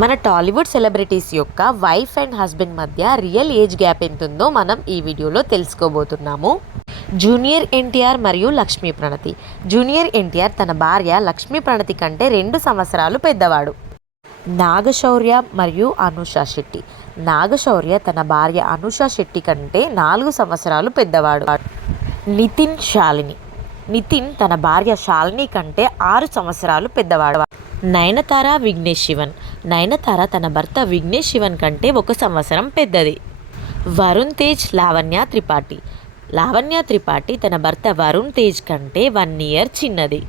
మన టాలీవుడ్ సెలబ్రిటీస్ యొక్క wife and husband మధ్య రియల్ ఏజ్ గ్యాప్ ఎంత ఉందో మనం ఈ వీడియోలో తెలుసుకోబోతున్నాము. జూనియర్ ఎన్టీఆర్ మరియు లక్ష్మీ ప్రణతి. జూనియర్ ఎన్టీఆర్ తన భార్య లక్ష్మీ ప్రణతి కంటే రెండు సంవత్సరాలు పెద్దవాడు. నాగశౌర్య మరియు అనుష శెట్టి. నాగశౌర్య తన భార్య అనుష శెట్టి కంటే నాలుగు సంవత్సరాలు పెద్దవాడు. నితిన్ శాలిని. నితిన్ తన భార్య శాలిని కంటే ఆరు సంవత్సరాలు పెద్దవాడు. నయనతార విఘ్నేష్ శివన్ నయనతార తన భర్త విఘ్నేష్ శివన్ కంటే ఒక సంవత్సరం పెద్దది. వరుణ్ తేజ్ లావణ్య త్రిపాఠి. లావణ్య త్రిపాఠి తన భర్త వరుణ్ తేజ్ కంటే వన్ ఇయర్ చిన్నది.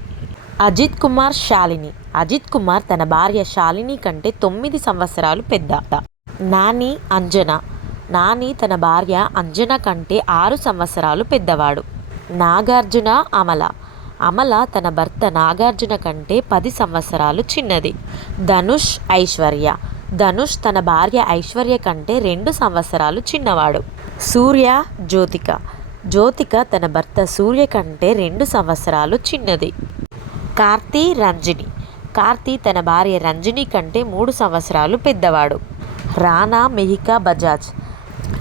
అజిత్ కుమార్ శాలిని. అజిత్ కుమార్ తన భార్య శాలిని కంటే తొమ్మిది సంవత్సరాలు పెద్ద. నాని అంజన. నాని తన భార్య అంజన కంటే ఆరు సంవత్సరాలు పెద్దవాడు. నాగార్జున అమల. అమల తన భర్త నాగార్జున కంటే పది సంవత్సరాలు చిన్నది. ధనుష్ ఐశ్వర్య. ధనుష్ తన భార్య ఐశ్వర్య కంటే రెండు సంవత్సరాలు చిన్నవాడు. సూర్య జ్యోతిక. జ్యోతిక తన భర్త సూర్య కంటే రెండు సంవత్సరాలు చిన్నది. కార్తీ రంజని. కార్తీ తన భార్య రంజని కంటే మూడు సంవత్సరాలు పెద్దవాడు. రానా మిహికా బజాజ్.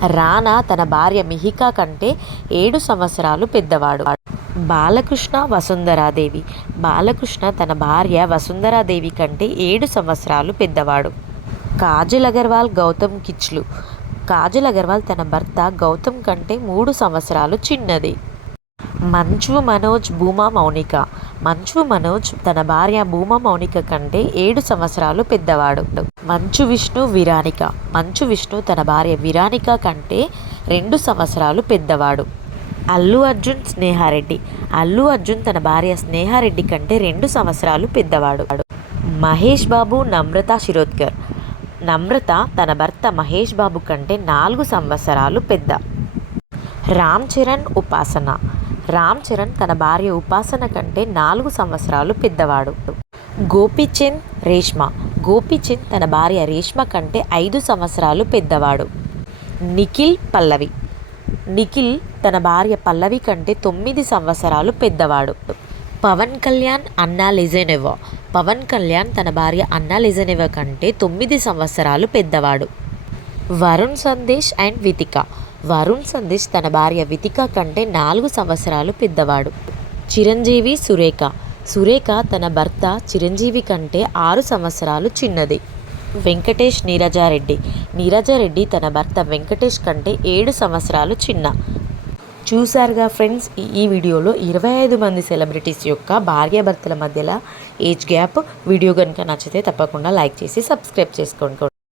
రానా తన భార్య మిహికా కంటే ఏడు సంవత్సరాలు పెద్దవాడు. బాలకృష్ణ వసుంధరాదేవి. బాలకృష్ణ తన భార్య వసుంధరాదేవి కంటే ఏడు సంవత్సరాలు పెద్దవాడు. కాజల్ అగర్వాల్ గౌతమ్ కిచ్లు. కాజల్ అగర్వాల్ తన భర్త గౌతమ్ కంటే మూడు సంవత్సరాలు చిన్నది. మంచు మనోజ్ భూమా మౌనిక. మంచు మనోజ్ తన భార్య భూమా మౌనిక కంటే ఏడు సంవత్సరాలు పెద్దవాడు. మంచు విష్ణు విరానిక. మంచు విష్ణు తన భార్య విరానిక కంటే రెండు సంవత్సరాలు పెద్దవాడు. అల్లు అర్జున్ స్నేహారెడ్డి. అల్లు అర్జున్ తన భార్య స్నేహారెడ్డి కంటే రెండు సంవత్సరాలు పెద్దవాడు. మహేష్ బాబు నమ్రత శిరోద్కర్. నమ్రత తన భర్త మహేష్ బాబు కంటే నాలుగు సంవత్సరాలు పెద్ద. రామ్ చరణ్ ఉపాసన. రామ్ చరణ్ తన భార్య ఉపాసన కంటే నాలుగు సంవత్సరాలు పెద్దవాడు. గోపీచంద్ రేష్మ. గోపీచంద్ తన భార్య రేష్మ కంటే ఐదు సంవత్సరాలు పెద్దవాడు. నిఖిల్ పల్లవి. నిఖిల్ తన భార్య పల్లవి కంటే తొమ్మిది సంవత్సరాలు పెద్దవాడు. పవన్ కళ్యాణ్ అన్నా లిజెనెవో పవన్ కళ్యాణ్ తన భార్య అన్నా లిజెనెవో కంటే తొమ్మిది సంవత్సరాలు పెద్దవాడు. వరుణ్ సందేశ్ అండ్ వితిక. వరుణ్ సందేశ్ తన భార్య వితిక కంటే నాలుగు సంవత్సరాలు పెద్దవాడు. చిరంజీవి సురేఖ. సురేఖ తన భర్త చిరంజీవి కంటే ఆరు సంవత్సరాలు చిన్నది. వెంకటేష్ నీరజారెడ్డి. నీరజారెడ్డి తన భర్త వెంకటేష్ కంటే ఏడు సంవత్సరాలు చిన్న. చూసారుగా ఫ్రెండ్స్ ఈ- ఈ వీడియోలో ఇరవై ఐదు మంది సెలబ్రిటీస్ యొక్క భార్యాభర్తల మధ్యలో ఏజ్ గ్యాప్. వీడియో కనుక నచ్చితే తప్పకుండా లైక్ చేసి సబ్స్క్రైబ్ చేసుకోండి.